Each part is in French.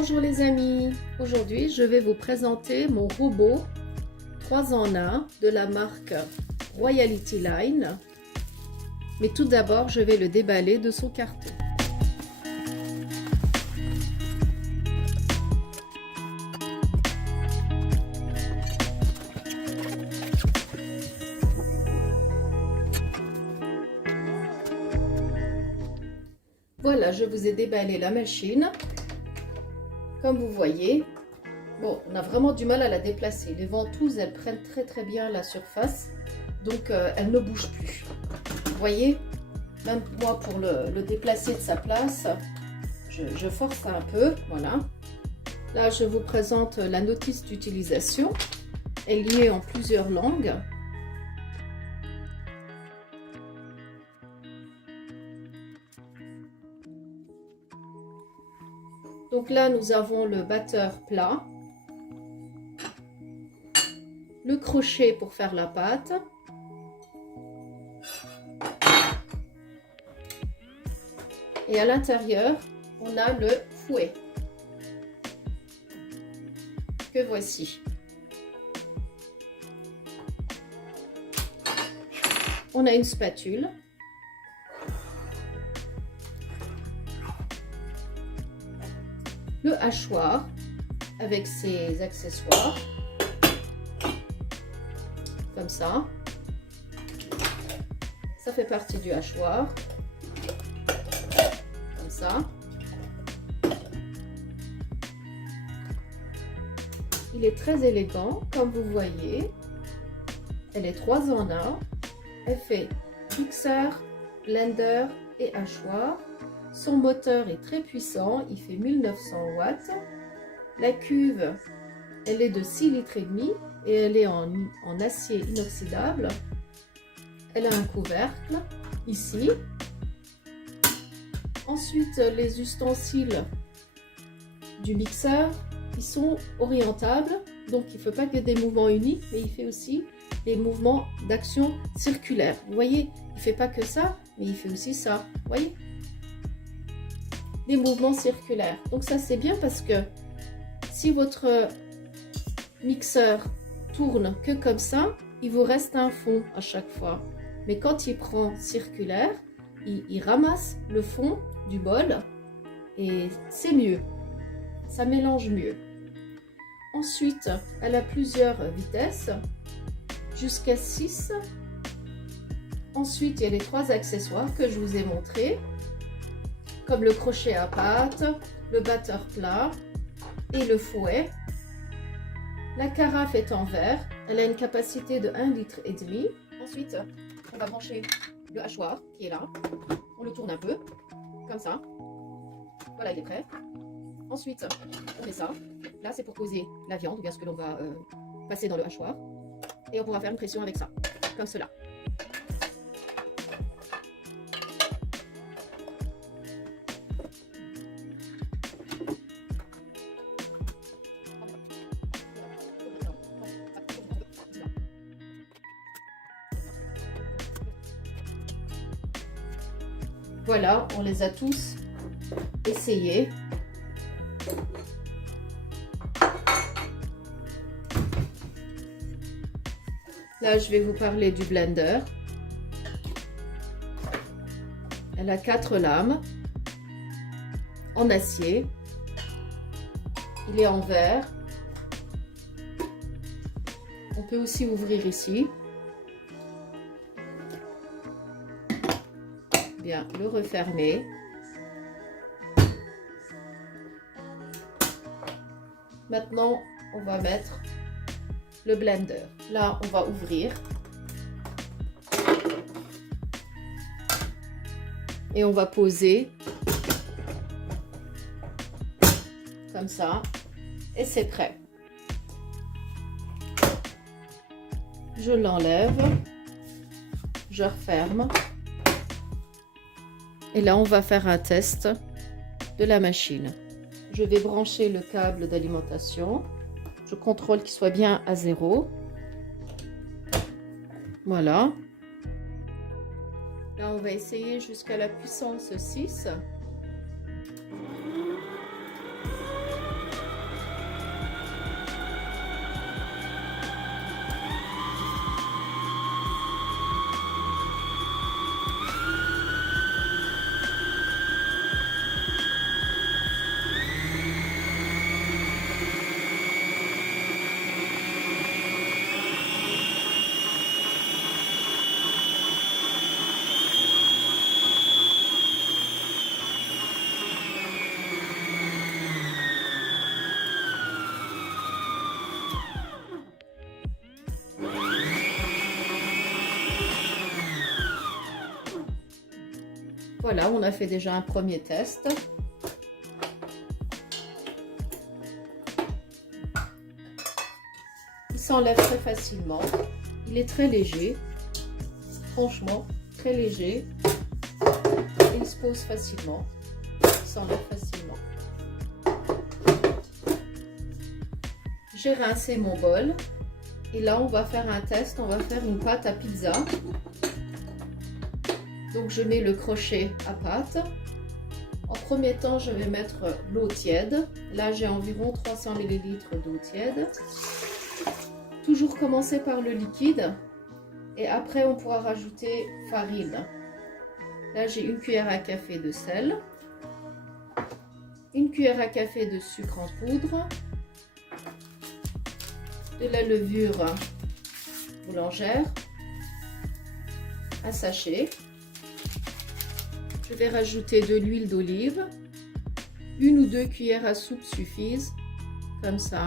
Bonjour les amis, aujourd'hui je vais vous présenter mon robot 3 en 1 de la marque Royalty Line. Mais tout d'abord je vais le déballer de son carton. Voilà, je vous ai déballé la machine. Comme vous voyez, bon, on a vraiment du mal à la déplacer. Les ventouses, elles prennent très bien la surface, donc elle ne bouge plus. Vous voyez, même moi pour le déplacer de sa place, je force un peu, voilà. Là, je vous présente la notice d'utilisation. Elle y est en plusieurs langues. Donc là, nous avons le batteur plat, le crochet pour faire la pâte, et à l'intérieur, on a le fouet que voici. On a une spatule. Le hachoir avec ses accessoires, comme ça. Ça fait partie du hachoir, comme ça. Il est très élégant, comme vous voyez. Elle est 3 en 1. Elle fait mixeur, blender et hachoir. Son moteur est très puissant, il fait 1900 watts. La cuve, elle est de 6 litres et demi et elle est en acier inoxydable. Elle a un couvercle ici. Ensuite, les ustensiles du mixeur, ils sont orientables, donc il ne fait pas que des mouvements uniques, mais il fait aussi des mouvements d'action circulaire. Vous voyez, il ne fait pas que ça, mais il fait aussi ça. Vous voyez ? Des mouvements circulaires. Donc ça c'est bien parce que si votre mixeur tourne que comme ça, il vous reste un fond à chaque fois. Mais quand il prend circulaire, il ramasse le fond du bol et c'est mieux. Ça mélange mieux. Ensuite, elle a plusieurs vitesses, jusqu'à 6. Ensuite, il y a les 3 accessoires que je vous ai montrés, comme le crochet à pâte, le batteur plat et le fouet. La carafe est en verre, elle a une capacité de 1,5 litre. Ensuite, on va brancher le hachoir qui est là. On le tourne un peu, comme ça. Voilà, il est prêt. Ensuite, on fait ça. Là, c'est pour poser la viande, ou bien ce que l'on va passer dans le hachoir. Et on pourra faire une pression avec ça, comme cela. Voilà, on les a tous essayés. Là, je vais vous parler du blender. Elle a 4 lames en acier. Il est en verre. On peut aussi ouvrir ici. Bien, le refermer. Maintenant, on va mettre le blender. Là, on va ouvrir. Et on va poser comme ça. Et c'est prêt. Je l'enlève. Je referme. Et là, on va faire un test de la machine. Je vais brancher le câble d'alimentation. Je contrôle qu'il soit bien à 0. Voilà. Là, on va essayer jusqu'à la puissance 6. Voilà, on a fait déjà un premier test. Il s'enlève très facilement. Il est très léger. Franchement, très léger. Et il se pose facilement. Il s'enlève facilement. J'ai rincé mon bol. Et là, on va faire un test. On va faire une pâte à pizza. Donc, je mets le crochet à pâte. En premier temps, je vais mettre l'eau tiède. Là, j'ai environ 300 ml d'eau tiède. Toujours commencer par le liquide. Et après, on pourra rajouter farine. Là, j'ai une cuillère à café de sel. Une cuillère à café de sucre en poudre. De la levure boulangère. Un sachet. Je vais rajouter de l'huile d'olive. 1 ou 2 cuillères à soupe suffisent, comme ça.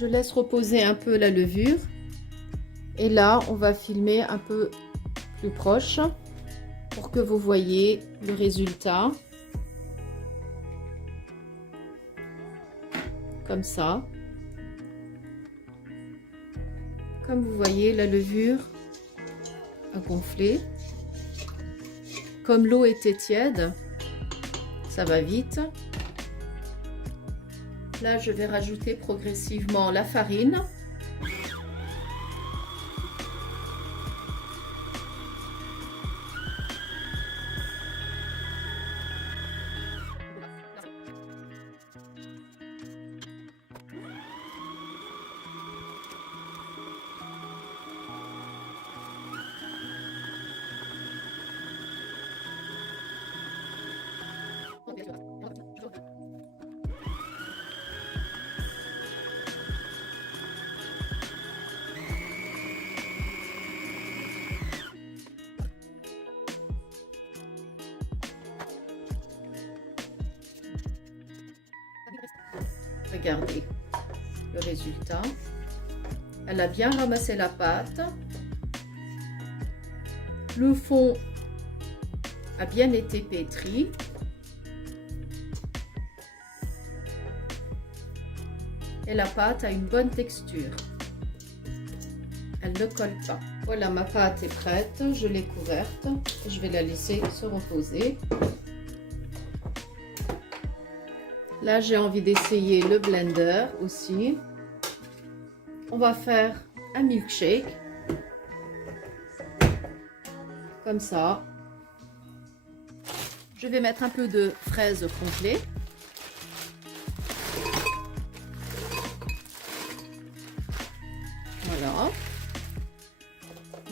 Je laisse reposer un peu la levure. Et là, on va filmer un peu plus proche pour que vous voyez le résultat. Comme ça. Comme vous voyez, la levure a gonflé. Comme l'eau était tiède, ça va vite. Là, je vais rajouter progressivement la farine. Regardez le résultat. Elle a bien ramassé la pâte. Le fond a bien été pétri. Et la pâte a une bonne texture. Elle ne colle pas. Voilà, ma pâte est prête. Je l'ai couverte. Je vais la laisser se reposer. Là, j'ai envie d'essayer le blender aussi. On va faire un milkshake. Comme ça. Je vais mettre un peu de fraises complet. Voilà.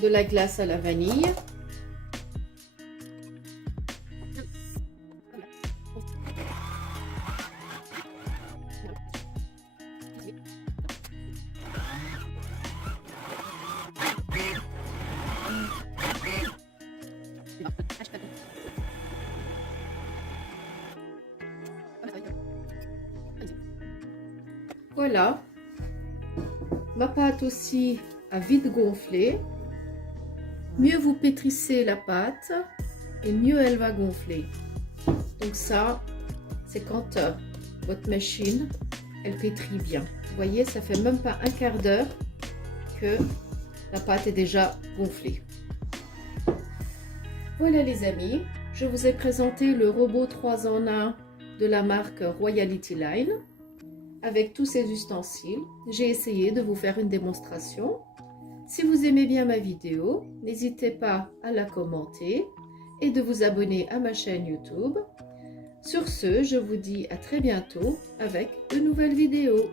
De la glace à la vanille. Voilà, ma pâte aussi a vite gonflé. Mieux vous pétrissez la pâte et mieux elle va gonfler. Donc ça, c'est quand votre machine, elle pétrit bien. Vous voyez, ça fait même pas un quart d'heure que la pâte est déjà gonflée. Voilà les amis, je vous ai présenté le robot 3 en 1 de la marque Royalty Line. Avec tous ces ustensiles, j'ai essayé de vous faire une démonstration. Si vous aimez bien ma vidéo, n'hésitez pas à la commenter et de vous abonner à ma chaîne YouTube. Sur ce, je vous dis à très bientôt avec de nouvelles vidéos.